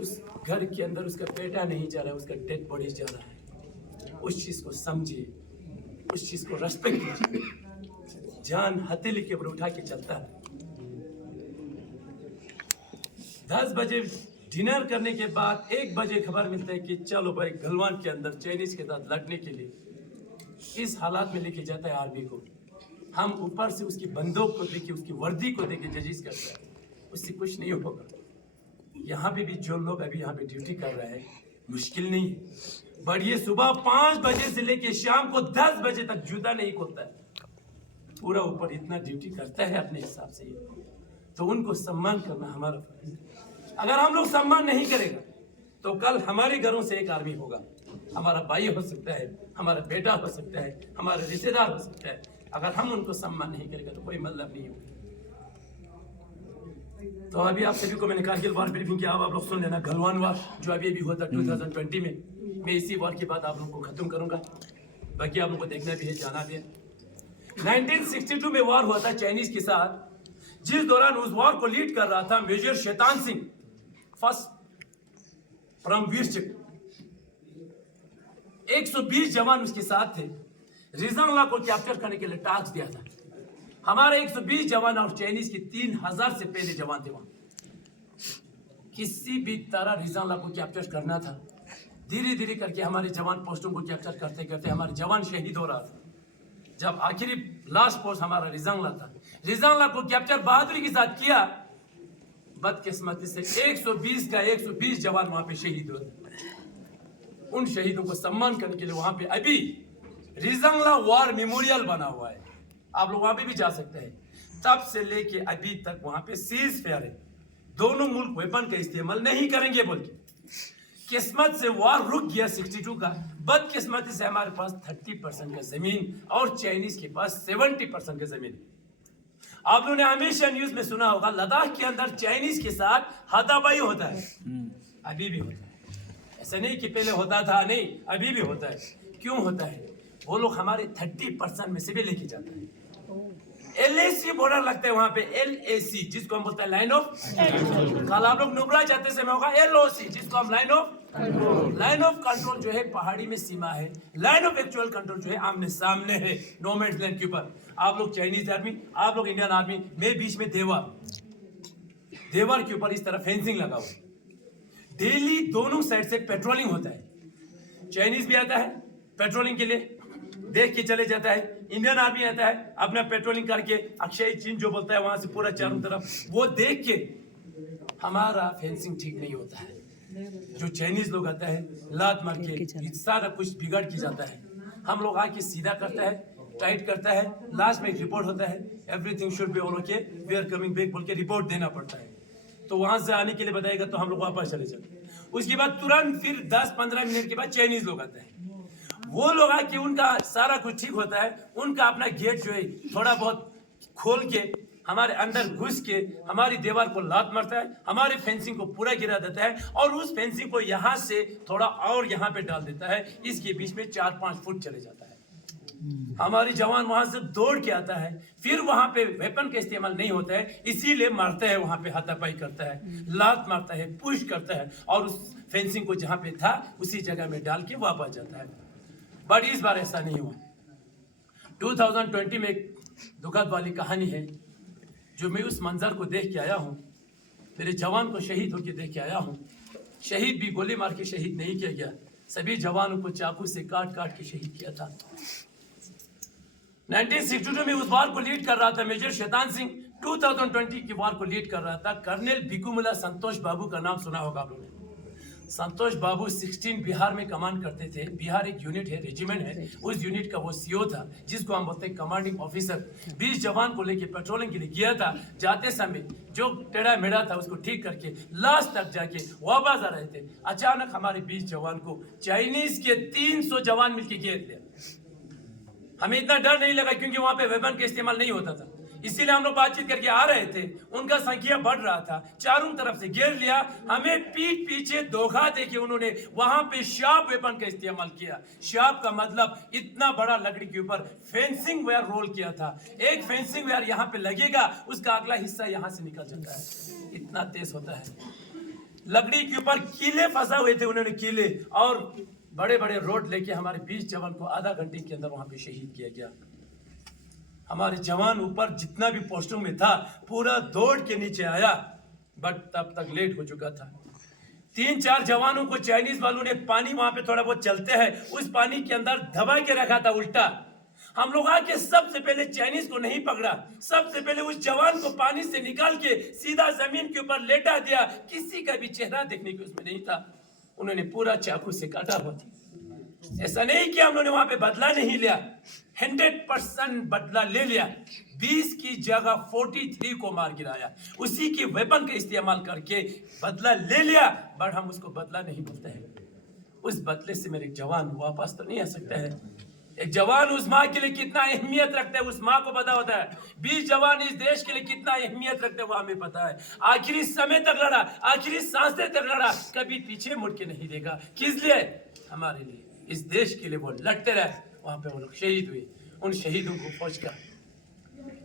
उस घर के अंदर उसका बेटा नहीं जा रहा है, उसका डेड बॉडी जा रहा है। उस चीज को समझिए, उस चीज को रेस्पेक्ट कीजिए। जान हथेली के ऊपर उठा के चलता है। 10 बजे डिनर करने के बाद 1 बजे खबर मिलता है कि चलो भाई गलवान के अंदर चाइनीज के साथ लड़ने के लिए। इस हालात में लेके जाता है आर्मी को। हम ऊपर से उसकी बंदूक को देखे, उसकी वर्दी को देखे जजिस करता है, उससे कुछ नहीं होगा। यहाँ पे भी जो लोग अभी यहाँ पे ड्यूटी कर रहे हैं, मुश्किल नहीं है, बट ये सुबह 5 बजे से लेके शाम को 10 बजे तक जूता नहीं खोलता है। पूरा ऊपर इतना ड्यूटी करता है अपने हिसाब से, तो उनको सम्मान करना हमारा फर्ज है। अगर हम लोग सम्मान नहीं करेंगे तो कल हमारे घरों से एक आर्मी होगा। हमारा भाई हो सकता है, हमारा बेटा हो सकता है, हमारा रिश्तेदार हो सकता है। अगर हम उनको सम्मान नहीं करेंगे तो कोई मतलब नहीं होगा। तो अभी आप सभी को मैंने कारगिल वार ब्रीफिंग किया, अब आप लोग सुन लेना। गलवान वार जो अभी हुआ था 2020 में, मैं इसी वार के बाद आप लोग को खत्म करूंगा। बाकी आप लोग को देखना भी है, जाना भी है। 1962 में वार हुआ था चाइनीज के साथ, जिस दौरान उस वार को लीड कर रहा था मेजर शैतान सिंह, फर्स्ट परमवीर। 120 जवान उसके साथ थे। रिजांगला को कैप्चर करने के लिए टास्क दिया था। हमारे 120 जवान और चाइनीज के 3000 से पहले जवान थे वहां। किसी भी तरह रिजांगला को कैप्चर करना था। धीरे धीरे करके हमारे जवान पोस्टों को कैप्चर करते करते हमारे जवान शहीद हो रहा था। जब आखिरी लास्ट पोस्ट हमारा रिजांगला था, रिजांगला को कैप्चर बहादुरी के साथ किया। बदकिस्मती से 120 जवान वहां पे शहीद हुए। उन शहीदों को सम्मान करने के लिए वहां पे अभी रिजांगला वार मेमोरियल बना हुआ है, आप लोग वहां पे भी जा सकते हैं। तब से लेके अभी तक वहां पे सीज फेयर है, दोनों मुल्क वेपन का इस्तेमाल नहीं करेंगे बोल के। किस्मत से वार रुक गया 62 का। बदकिस्मती से हमारे पास 30% का जमीन और चाइनीज के पास 70% का जमीन। आप लोगों ने हमेशा न्यूज में सुना होगा लद्दाख के अंदर चाइनीज के साथ हाथापाई होता है, अभी भी होता है। ऐसा नहीं कि पहले होता था, नहीं, अभी भी होता है। क्यों होता है? वो लोग हमारे 30% में से भी लेके जाते हैं। LAC बॉर्डर लगता है वहां पे, LAC जिसको हम बोलते हैं लाइन ऑफ। कल आप लोग नुब्रा जाते समय होगा LOC जिसको हम लाइन ऑफ कंट्रोल जो है पहाड़ी में सीमा है। लाइन ऑफ एक्चुअल कंट्रोल जो है आमने सामने है, नो मैंस लैंड के ऊपर। आप लोग चाइनीज आर्मी, आप लोग इंडियन आर्मी, मैं बीच में देवर के ऊपर इस तरह फेंसिंग लगा हुआ। डेली दोनों साइड से पेट्रोलिंग होता है। चाइनीज भी आता है पेट्रोलिंग के लिए, देख के चले जाता है। इंडियन आर्मी आता है अपना पेट्रोलिंग करके, अक्षय चिन्ह जो बोलता है वहां से पूरा चारों तरफ वो देख के हमारा फेंसिंग ठीक नहीं होता है। जो चाइनीज लोग आता है लात मार के सारा कुछ बिगाड़ के जाता है। हम लोग आके सीधा करता है, टाइट करता है, लास्ट में एक रिपोर्ट होता है, everything should be all okay, we are coming back बोल के रिपोर्ट देना पड़ता है। तो वहां से आने के लिए बताएगा तो हम लोग वापस चले जाते हैं। उसके बाद तुरंत फिर 10-15 मिनट के बाद चाइनीज लोग आते हैं। वो लोग आके उनका सारा कुछ ठीक होता है, उनका अपना गेट जो है थोड़ा बहुत खोल के हमारे अंदर घुस के हमारी दीवार को लात मारता है, हमारे फेंसिंग को पूरा गिरा देता है और उस फेंसिंग को यहाँ से थोड़ा और यहाँ पे डाल देता है। इसके बीच में 4-5 फुट चले जाता है। हमारी जवान वहां से दौड़ के आता है, फिर वहां पे वेपन का इस्तेमाल नहीं होता है, इसीलिए मारता है, वहां पे हाथापाई करता है, लात मारता है, पुश करता है और उस फेंसिंग को जहां पे था उसी जगह में डाल के वापस जाता है। बट इस बार ऐसा नहीं हुआ। 2020 में एक दुखद वाली कहानी है जो मैं उस मंजर को देख के आया हूँ। मेरे जवान को शहीद होकर देख के आया हूँ। शहीद भी गोली मार के शहीद नहीं किया गया, सभी जवानों को चाकू से काट काट के शहीद किया था। 1962 में उस वार को लीड कर रहा था मेजर शैतान सिंह, 2020 की वार को लीड कर रहा था कर्नल भिकुमुला संतोष बाबू का नाम सुना होगा आप लोगों ने। संतोष बाबू 16 बिहार में कमांड करते थे। बिहार एक यूनिट है, रेजिमेंट है, उस यूनिट का वो सीओ था जिसको हम बोलते हैं कमांडिंग ऑफिसर। 20 जवान को लेके पेट्रोलिंग के लिए गया था। जाते समय जो टेढ़ा मेढ़ा था उसको ठीक करके लास्ट तक जाके वापस आ रहे थे, अचानक हमारे 20 जवान को चाइनीज के 300 जवान मिलकर घेर लिया। हमें इतना डर नहीं लगा क्योंकि वहां पे वेपन का इस्तेमाल नहीं होता था, इसीलिए हम लोग बातचीत करके आ रहे थे। उनका संख्या बढ़ रहा था, चारों तरफ से घेर लिया, हमें पीठ पीछे धोखा देके उन्होंने वहां पे शार्प वेपन का इस्तेमाल किया। शार्प का मतलब इतना बड़ा लकड़ी के ऊपर फेंसिंग वायर रोल किया था। एक फेंसिंग वायर यहाँ पे लगेगा, उसका अगला हिस्सा यहाँ से निकल जाता है, इतना तेज होता है। लकड़ी के ऊपर कीले फंसा हुए थे उन्होंने, कीले, और बड़े बड़े रोड लेके हमारे 20 जवान को आधा घंटे के अंदर वहां पे शहीद किया गया। हमारे जवान ऊपर जितना भी पोस्टों में था पूरा दौड़ के नीचे आया, बट तब तक लेट हो चुका था। 3-4 जवानों को चाइनीज वालों ने पानी वहां पे थोड़ा बहुत चलते हैं उस पानी के अंदर दबा के रखा था उल्टा। हम लोग आके सबसे पहले चाइनीज को नहीं पकड़ा, सबसे पहले उस जवान को पानी से निकाल के सीधा जमीन के ऊपर लेटा दिया। किसी का भी चेहरा देखने को उसमें नहीं था, उन्होंने पूरा चाकू से काटा हुआ था। ऐसा नहीं कि हम लोगों ने वहां पे बदला नहीं लिया, 100% बदला ले लिया। 20 की जगह 43 को मार गिराया, उसी की वेपन का इस्तेमाल करके बदला ले लिया। बट हम उसको बदला नहीं बोलते हैं। उस बदले से मेरे जवान वापस तो नहीं आ सकते हैं। एक जवान उस माँ के लिए कितना अहमियत रखता है, उस माँ को पता होता है। 20 जवान इस देश के लिए कितना अहमियत रखते हैं वो हमें पता है। आखिरी समय तक लड़ा, आखिरी सांसें तक लड़ा, कभी पीछे मुड़ के नहीं देखा। किस लिए? हमारे लिए, इस देश के लिए वो लड़ते रहे। वहां पे वो लोग शहीद हुए। उन शहीदों को फौज का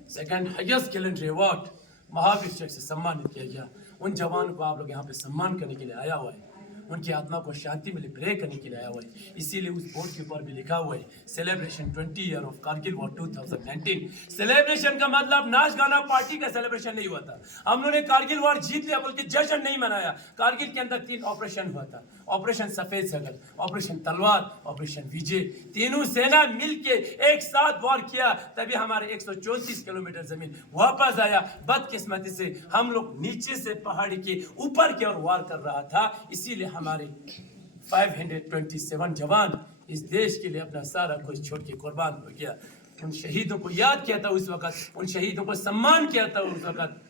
2nd highest gallantry award Mahavir चक्र से सम्मानित किया गया। उन जवानों को आप लोग यहाँ पे सम्मान करने के लिए आया हुआ है, उनकी आत्मा को शांति मिले प्रे करने के लिए आया हुआ है। इसीलिए उस बोर्ड के ऊपर भी लिखा हुआ है celebration 20 year of Kargil war 2019। Celebration का मतलब नाच गाना पार्टी का सेलिब्रेशन नहीं हुआ था। हम लोगों ने कारगिल वॉर जीत लिया बोल के जश्न नहीं मनाया। कारगिल के अंदर 3 ऑपरेशन हुआ था, ऑपरेशन सफेद सगल, ऑपरेशन तलवार, ऑपरेशन विजय। तीनों सेना मिलके एक साथ वॉर किया, तभी हमारे 134 किलोमीटर जमीन वापस आया। बदकिस्मती से हम लोग नीचे से पहाड़ी के ऊपर की ओर वार कर रहा था, इसीलिए हमारे 527 जवान इस देश के लिए अपना सारा कुछ छोड़ के कुर्बान हो गया। उन शहीदों को याद किया था उस वक्त, उन शहीदों को सम्मान किया था उस वक्त,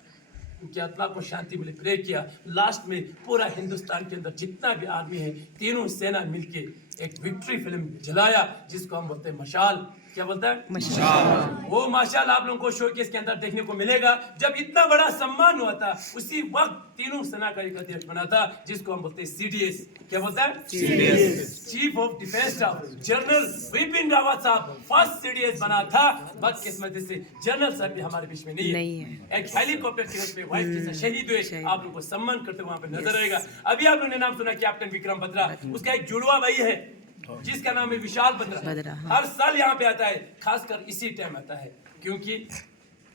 उनकी आत्मा को शांति मिले प्रे किया। लास्ट में पूरा हिंदुस्तान के अंदर जितना भी आर्मी है, तीनों सेना मिलके एक विक्ट्री फिल्म जलाया जिसको हम बोलते हैं मशाल। क्या बोलता है? मशाल। वो मशाल आप लोगों को शोकेस के अंदर देखने को मिलेगा। जब इतना बड़ा सम्मान हुआ था उसी वक्त तीनों सेना का एक अध्यक्ष बना था जिसको हम बोलते हैं CDS। क्या बोलता है? CDS, chief of defence staff, general Vipin Rawat साहब फर्स्ट CDS बना था। बदकिस्मती से जनरल साहब भी हमारे बीच में नहीं है। एक हेलीकॉप्टर के उसमें वाइफ के साथ शहीद हुए। आप लोगों को सम्मान करते वहां पे नजर आएगा। अभी आप लोगों ने नाम सुना कैप्टन विक्रम बत्रा, उसका एक जुड़वा भाई है जिसका नाम है विशाल बत्रा। हर साल यहाँ पे आता है, खासकर इसी टाइम आता है क्योंकि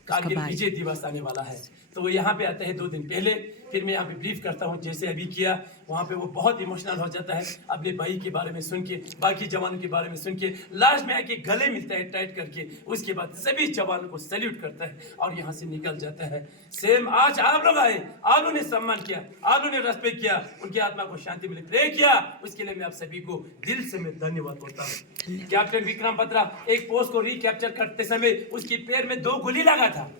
कारगिल विजय दिवस आने वाला है। तो वो यहाँ पे आते हैं 2 दिन पहले, फिर मैं यहाँ पे ब्रीफ करता हूँ जैसे अभी किया। वहाँ पे वो बहुत इमोशनल हो जाता है अपने भाई के बारे में सुन के, बाकी जवानों के बारे में सुन के। लास्ट में आके गले मिलता है टाइट करके, उसके बाद सभी जवानों को सैल्यूट करता है और यहाँ से निकल जाता है। सेम आज आप लोग आए, आप लोगों ने सम्मान किया, आप लोगों ने रेस्पेक्ट किया, उनकी आत्मा को शांति मिले, प्रे किया, उसके लिए मैं आप सभी को दिल से मैं धन्यवाद बोलता हूँ। कैप्टन विक्रम बत्रा एक पोस्ट को रिकैप्चर करते समय उसकी पैर में 2 गोली लगा था,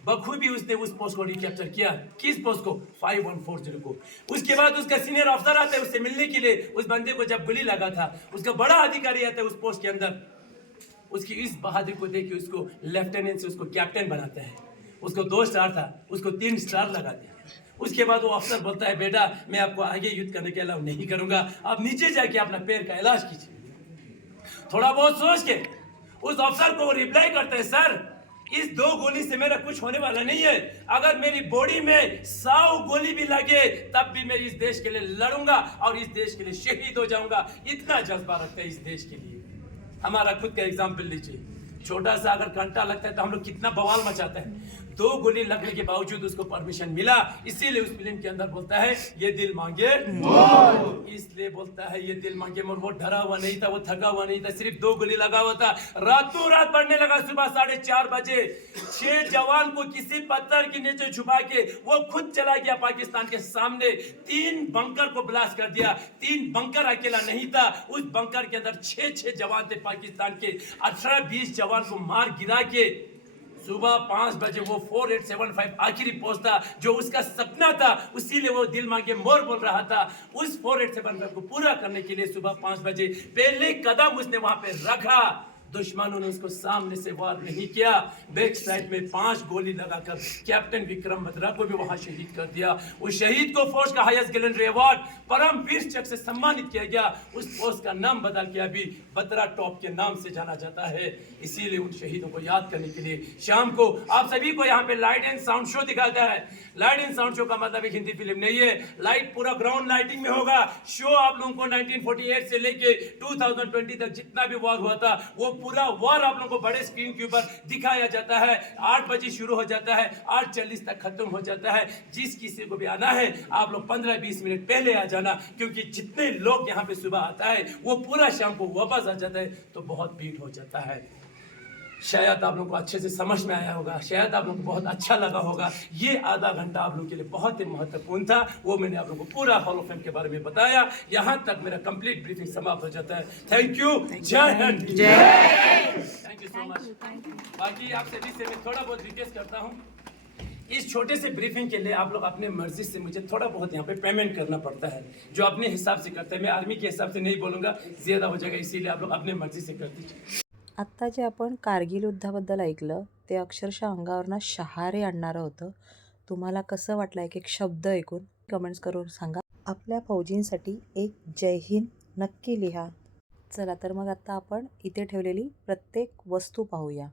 बखूबी उसने उस पोस्ट को रिकैप्चर किया। किस पोस्ट को? 5140 को। उसके बाद उसका सीनियर ऑफिसर आता है उससे मिलने के लिए। उस बंदे को जब गोली लगा था, उसका बड़ा अधिकारी आता है उस पोस्ट के अंदर, उसकी इस बहादुरी को देख के उसको लेफ्टिनेंट से उसको कैप्टन बनाता है। उसको 2 स्टार था, उसको 3 स्टार लगा दिया। उसके बाद वो अफसर बोलता है, बेटा मैं आपको आगे युद्ध करने के अलावा नहीं करूंगा, आप नीचे जाके अपना पैर का इलाज कीजिए। थोड़ा बहुत सोच के उस अफसर को रिप्लाई करता है, सर इस 2 गोली से मेरा कुछ होने वाला नहीं है, अगर मेरी बॉडी में 100 गोली भी लगे तब भी मैं इस देश के लिए लड़ूंगा और इस देश के लिए शहीद हो जाऊंगा। इतना जज्बा रखता है इस देश के लिए। हमारा खुद का एग्जाम्पल लीजिए, छोटा सा अगर कांटा लगता है तो हम लोग कितना बवाल मचाते हैं। 2 गोली लगने के बावजूद उसको परमिशन मिला, इसीलिए उस फिल्म के अंदर बोलता है ये दिल मांगे मोर, इसलिए बोलता है ये दिल मांगे मोर। वो डरा हुआ नहीं था, वो थका हुआ नहीं था, सिर्फ 2 गोली लगा हुआ था। रातों रात बढ़ने लगा। सुबह 4:30 बजे 6 जवान को किसी पत्थर के नीचे छुपा के वो खुद चला गया पाकिस्तान के सामने। 3 बंकर को ब्लास्ट कर दिया। 3 बंकर अकेला नहीं था, उस बंकर के अंदर 6 जवान थे पाकिस्तान के। 18-20 जवान को मार गिरा के सुबह 5 बजे वो 4875 आखिरी पोस्ट था जो उसका सपना था, इसीलिए वो दिल मांगे मोर बोल रहा था। उस 4875 को पूरा करने के लिए सुबह 5 बजे पहले कदम उसने वहां पे रखा। दुश्मनों ने उसको सामने से वार नहीं किया, बैक साइड में 5 गोली लगाकर कैप्टन विक्रम बत्रा को भी वहां शहीद कर दिया। उस शहीद को फौज का हाईएस्ट गैलेंट्री अवार्ड परमवीर चक्र से सम्मानित किया गया। उस पोस्ट का नाम बदल के अभी बत्रा टॉप के नाम से जाना जाता है। इसीलिए उन शहीदों को याद करने के लिए शाम को आप सभी को यहाँ पे लाइट एंड साउंड शो दिखाता है। लाइट एंड साउंड शो का मतलब एक हिंदी फिल्म नहीं है, लाइट पूरा ग्राउंड लाइटिंग में होगा। शो आप लोगों को 1948 से लेके 2020 तक जितना भी वॉर हुआ था वो पूरा वॉर आप लोगों को बड़े स्क्रीन के ऊपर दिखाया जाता है। 8 बजे शुरू हो जाता है, 8:40 तक खत्म हो जाता है। जिस किसी को भी आना है आप लोग 15-20 मिनट पहले आ जाना, क्योंकि जितने लोग यहाँ पे सुबह आता है वो पूरा शाम को वापस आ जाता है, तो बहुत भीड़ हो जाता है। शायद आप लोगों को अच्छे से समझ में आया होगा, शायद आप लोगों को बहुत अच्छा लगा होगा। ये आधा घंटा आप लोगों के लिए बहुत ही महत्वपूर्ण था, वो मैंने आप लोगों को पूरा हॉल ऑफ फेम के बारे में बताया। यहाँ तक मेरा कंप्लीट ब्रीफिंग समाप्त हो जाता है। थैंक यू, जय Hind, thank you so much. बाकी आप सभी से मैं थोड़ा बहुत रिक्वेस्ट करता हूँ, इस छोटे से ब्रीफिंग के लिए आप लोग अपने मर्जी से मुझे थोड़ा बहुत यहाँ पे पेमेंट करना पड़ता है, जो अपने हिसाब से करते हैं। मैं आर्मी के हिसाब से नहीं बोलूँगा, ज़्यादा हो जाएगा, इसीलिए आप लोग अपने मर्जी से कर दीजिए। आत्ता जे आपण कारगिल युद्धाबद्दल ऐकलं ते अक्षरशः अंगावरनं शहारे आणणारं होतं. तुम्हाला कसं वाटलं एक शब्द ऐकून कमेंट्स करून सांगा. आपल्या फौजींसाठी एक जय हिंद नक्की लिहा. चला तर मग आता आपण इथे ठेवलेली प्रत्येक वस्तू पाहूया.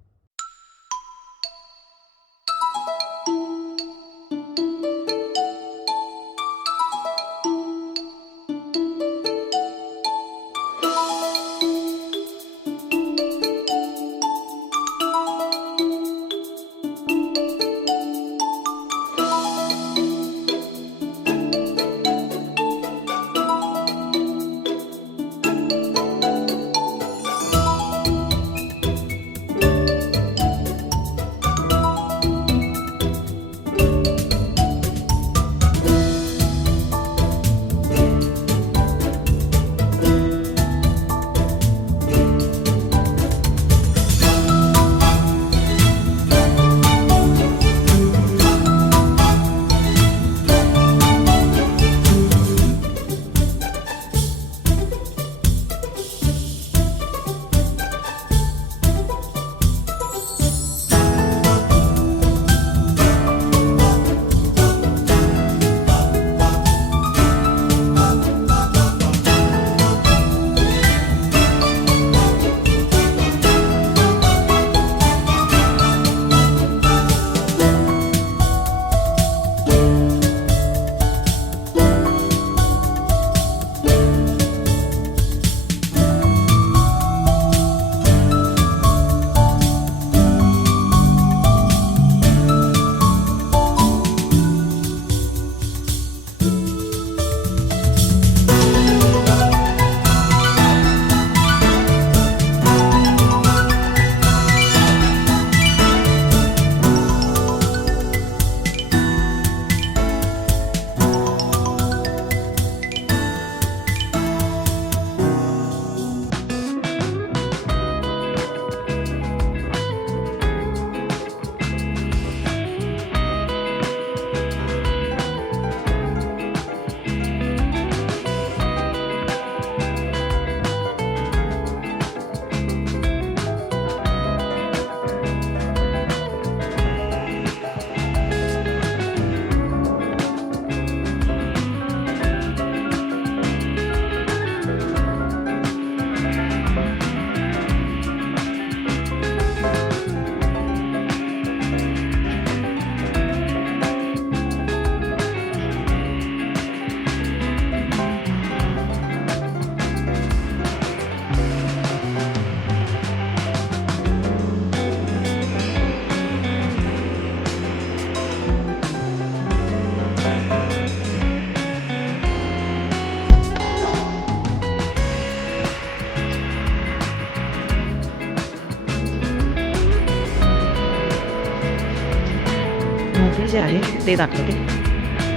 आतमध्ये जे आहे ते दाखवते.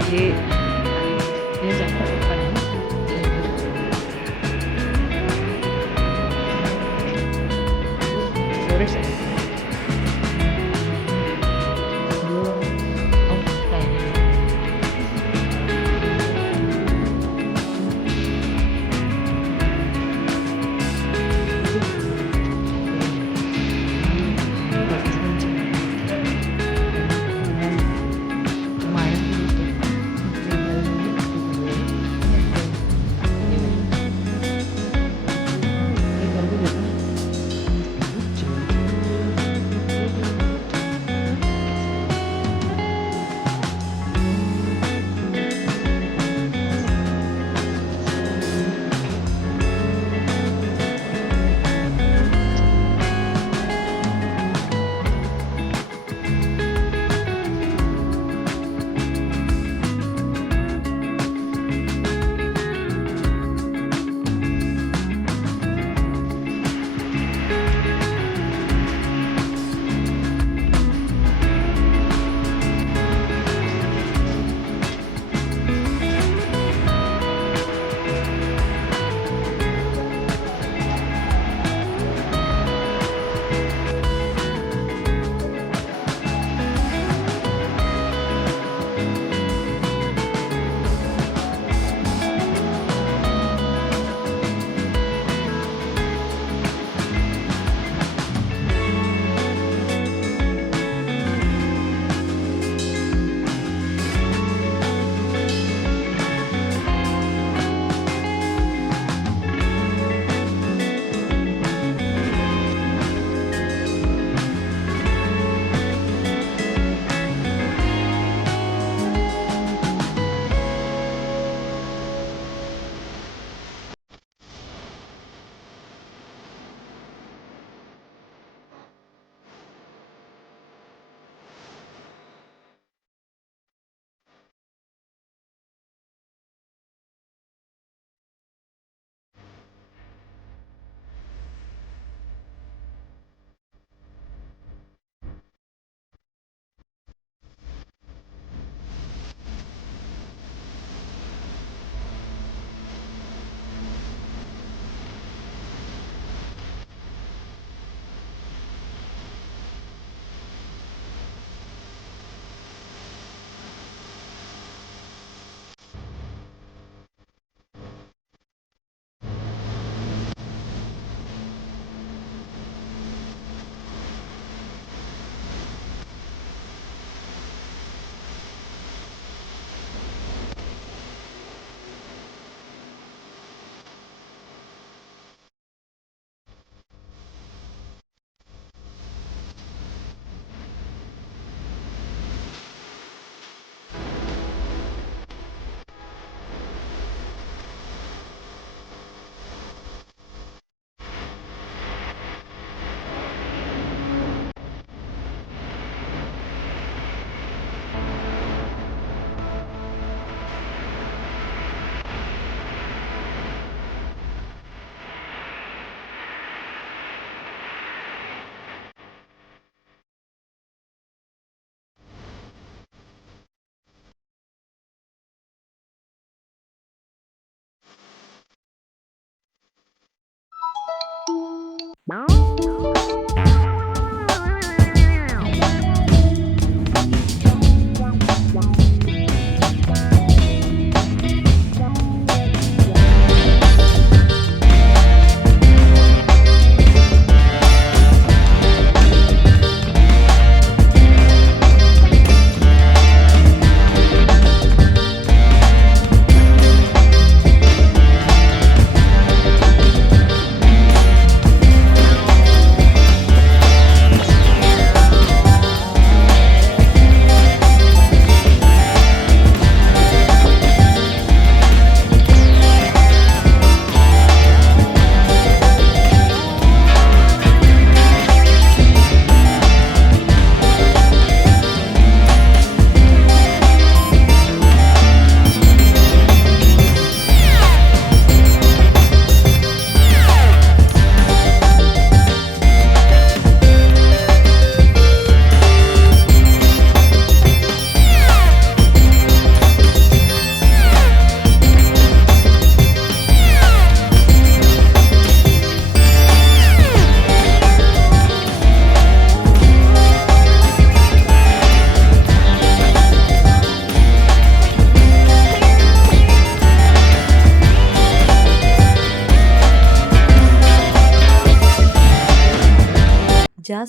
हे हे जातं बरेच आहे.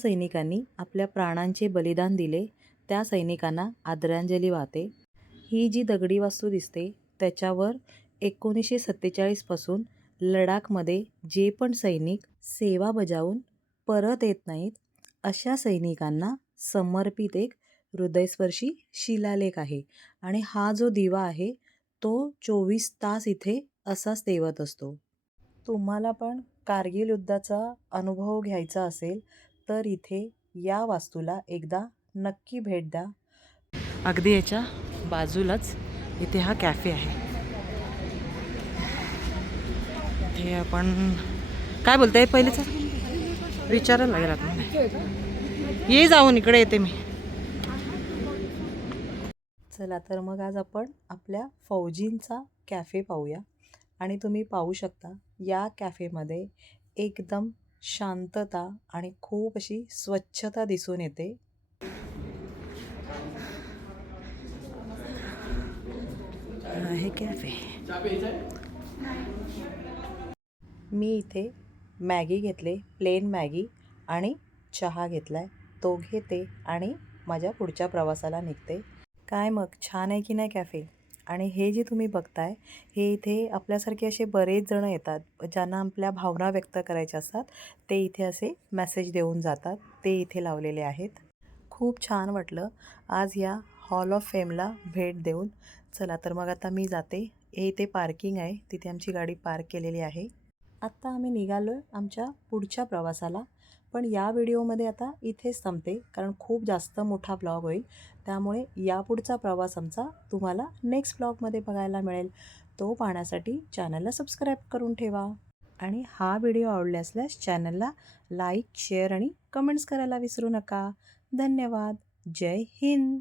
सैनिकांनी आपल्या प्राणांचे बलिदान दिले त्या सैनिकांना आदरांजली वाहते. ही जी दगडी वास्तू दिसते त्याच्यावर 1947पासून लडाखमध्ये जे पण सैनिक सेवा बजावून परत येत नाहीत अशा सैनिकांना समर्पित एक हृदयस्पर्शी शिलालेख आहे. आणि हा जो दिवा आहे तो 24 तास इथे असाच तेवत असतो. तुम्हाला पण कारगिल युद्धाचा अनुभव घ्यायचा असेल तर इथे या वास्तूला एकदा नक्की भेट द्या. अगदी याच्या बाजूलाच इथे हा कॅफे आहे. हे आपण काय बोलताय पहिलेच विचारायला लागेल आपण. ये जाऊन इकडे येते मी. चला तर मग आज आपण आपल्या फौजींचा कॅफे पाहूया. आणि तुम्ही पाहू शकता या कॅफेमध्ये एकदम शांतता आणि खूप अशी स्वच्छता दिसून येते. आहे कॅफे. मी इथे मॅगी घेतले, प्लेन मॅगी आणि चहा घेतलाय. तो घेते आणि माझ्या पुढच्या प्रवासाला निघते. काय मग छान आहे की नाही कॅफे? आणि हे जे तुम्ही बघताय हे इथे आपल्यासारखे असे बरेच जण येतात ज्यांना आपल्या भावना व्यक्त करायच्या असतात. ते इथे असे मेसेज देऊन जातात. ते इथे लावलेले आहेत. खूप छान वाटलं आज या हॉल ऑफ फेमला भेट देऊन. चला तर मग आता मी जाते. हे इथे पार्किंग आहे, तिथे आमची गाडी पार्क केलेली आहे. आत्ता आम्ही निघालो आहे आमच्या पुढच्या प्रवासाला. पण या व्हिडिओमध्ये आता इथेच थांबते कारण खूप जास्त मोठा ब्लॉग होईल. त्यामुळे यापुढचा प्रवास आमचा तुम्हाला नेक्स्ट ब्लॉगमध्ये बघायला मिळेल. तो पाहण्यासाठी चॅनलला सबस्क्राईब करून ठेवा. आणि हा व्हिडिओ आवडला असल्यास चॅनलला लाईक, शेअर आणि कमेंट्स करायला विसरू नका. धन्यवाद. जय हिंद.